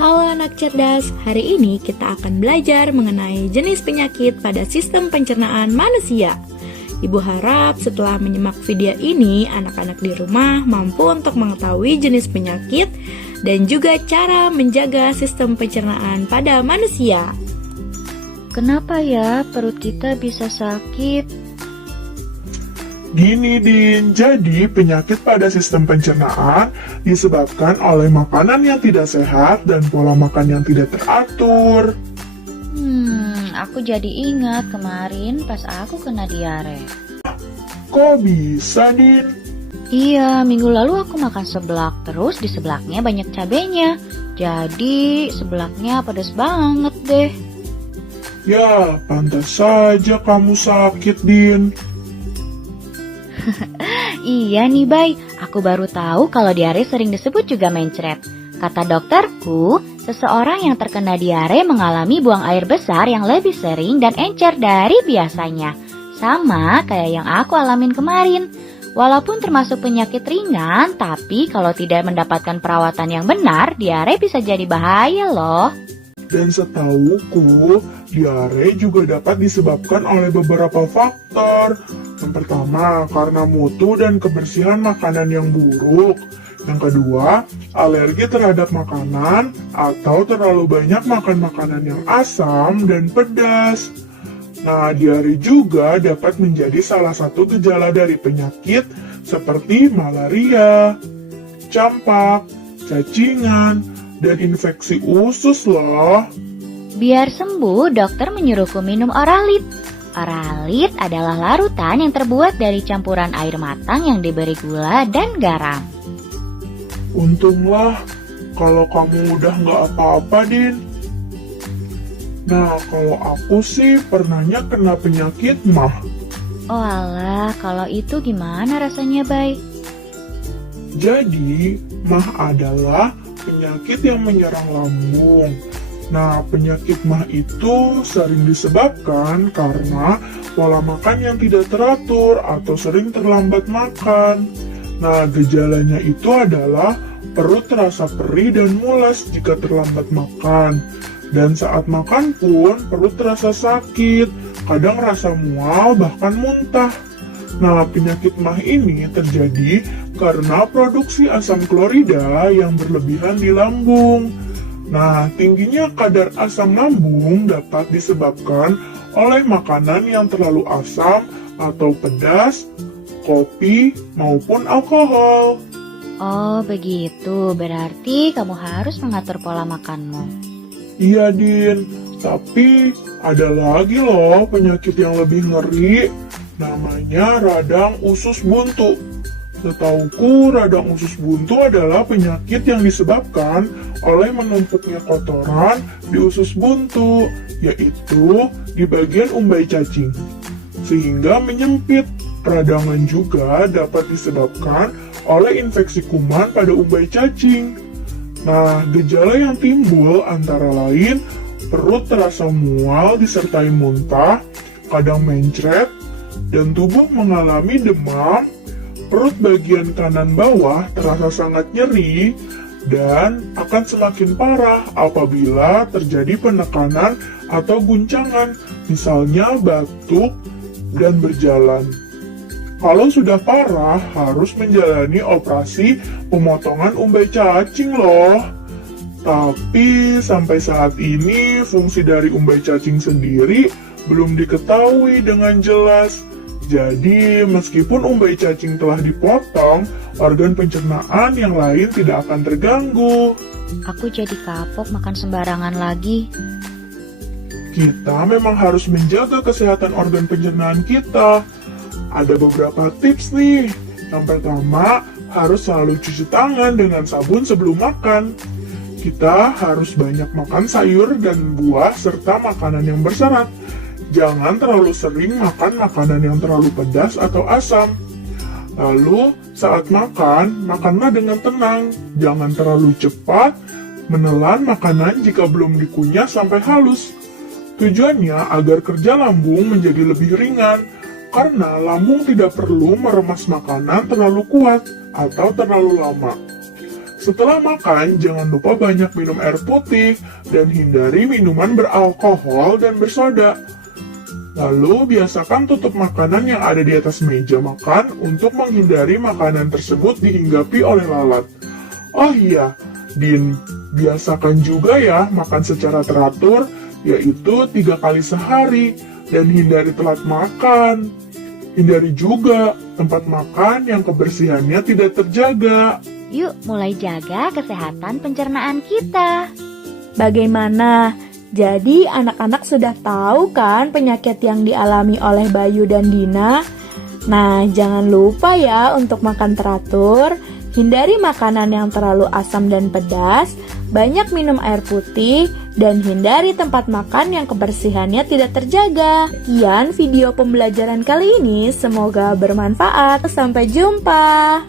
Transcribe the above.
Halo anak cerdas, hari ini kita akan belajar mengenai jenis penyakit pada sistem pencernaan manusia. Ibu harap setelah menyimak video ini, anak-anak di rumah mampu untuk mengetahui jenis penyakit dan juga cara menjaga sistem pencernaan pada manusia. Kenapa ya perut kita bisa sakit? Gini Din, jadi penyakit pada sistem pencernaan disebabkan oleh makanan yang tidak sehat dan pola makan yang tidak teratur. Aku jadi ingat kemarin pas aku kena diare. Kok bisa Din? Iya, minggu lalu aku makan seblak, terus di seblaknya banyak cabenya. Jadi seblaknya pedas banget deh. Ya, pantas saja kamu sakit Din. Iya nih Bay, aku baru tahu kalau diare sering disebut juga mencret. Kata dokterku, seseorang yang terkena diare mengalami buang air besar yang lebih sering dan encer dari biasanya. Sama kayak yang aku alamin kemarin. Walaupun termasuk penyakit ringan, tapi kalau tidak mendapatkan perawatan yang benar, diare bisa jadi bahaya loh. Dan setahuku, diare juga dapat disebabkan oleh beberapa faktor. Yang pertama, karena mutu dan kebersihan makanan yang buruk. Yang kedua, alergi terhadap makanan atau terlalu banyak makan makanan yang asam dan pedas. Nah, diare juga dapat menjadi salah satu gejala dari penyakit seperti malaria, campak, cacingan, dan infeksi usus loh. Biar sembuh, dokter menyuruhku minum Oralit. Oralit adalah larutan yang terbuat dari campuran air matang yang diberi gula dan garam. Untunglah kalau kamu udah nggak apa-apa, Din. Nah, kalau aku sih pernahnya kena penyakit mah. Oh alah, kalau itu gimana rasanya, Bay? Jadi, mah adalah penyakit yang menyerang lambung. Nah, penyakit mah itu sering disebabkan karena pola makan yang tidak teratur atau sering terlambat makan. Nah, gejalanya itu adalah perut terasa perih dan mulas jika terlambat makan. Dan saat makan pun perut terasa sakit, kadang rasa mual bahkan muntah. Nah, penyakit mah ini terjadi karena produksi asam klorida yang berlebihan di lambung. Nah, tingginya kadar asam lambung dapat disebabkan oleh makanan yang terlalu asam atau pedas, kopi, maupun alkohol. Oh begitu, berarti kamu harus mengatur pola makanmu. Iya, Din. Tapi ada lagi loh penyakit yang lebih ngeri. Namanya radang usus buntu. Setauku, radang usus buntu adalah penyakit yang disebabkan oleh menumpuknya kotoran di usus buntu, yaitu di bagian umbai cacing, sehingga menyempit. Radangan juga dapat disebabkan oleh infeksi kuman pada umbai cacing. Nah, gejala yang timbul antara lain perut terasa mual disertai muntah, kadang mencret, dan tubuh mengalami demam. Perut bagian kanan bawah terasa sangat nyeri dan akan semakin parah apabila terjadi penekanan atau guncangan, misalnya batuk dan berjalan. Kalau sudah parah, harus menjalani operasi pemotongan umbai cacing loh. Tapi sampai saat ini fungsi dari umbai cacing sendiri belum diketahui dengan jelas. Jadi, meskipun umbai cacing telah dipotong, organ pencernaan yang lain tidak akan terganggu. Aku jadi kapok makan sembarangan lagi. Kita memang harus menjaga kesehatan organ pencernaan kita. Ada beberapa tips nih. Yang pertama, harus selalu cuci tangan dengan sabun sebelum makan. Kita harus banyak makan sayur dan buah serta makanan yang berserat. Jangan terlalu sering makan makanan yang terlalu pedas atau asam. Lalu, saat makan, makanlah dengan tenang. Jangan terlalu cepat menelan makanan jika belum dikunyah sampai halus. Tujuannya agar kerja lambung menjadi lebih ringan, karena lambung tidak perlu meremas makanan terlalu kuat atau terlalu lama. Setelah makan, jangan lupa banyak minum air putih dan hindari minuman beralkohol dan bersoda. Lalu, biasakan tutup makanan yang ada di atas meja makan untuk menghindari makanan tersebut dihinggapi oleh lalat. Oh iya, Din, biasakan juga ya makan secara teratur, yaitu 3 kali sehari, dan hindari telat makan. Hindari juga tempat makan yang kebersihannya tidak terjaga. Yuk mulai jaga kesehatan pencernaan kita. Bagaimana? Jadi anak-anak sudah tahu kan penyakit yang dialami oleh Bayu dan Dina? Nah, jangan lupa ya untuk makan teratur, hindari makanan yang terlalu asam dan pedas, banyak minum air putih, dan hindari tempat makan yang kebersihannya tidak terjaga. Sekian video pembelajaran kali ini, semoga bermanfaat. Sampai jumpa.